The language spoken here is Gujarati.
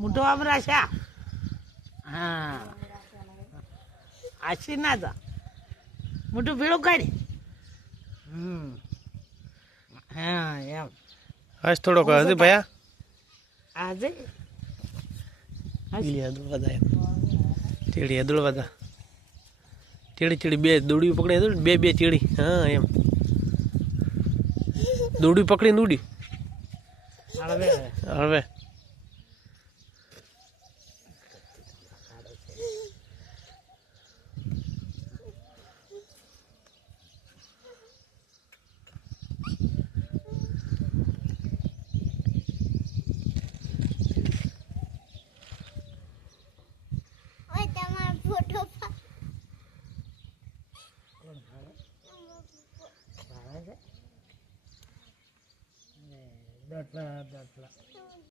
મોટો આમ રાશા હા આછી ના જા મોટું ભેળું કાઢી હા એમ હસ થોડોક હજી ભયા આજે ચીડી દોડવા દા ચીડી બે દોડી પકડી બે ચીડી હા એમ દોડી પકડીને દોડી હવે દટલા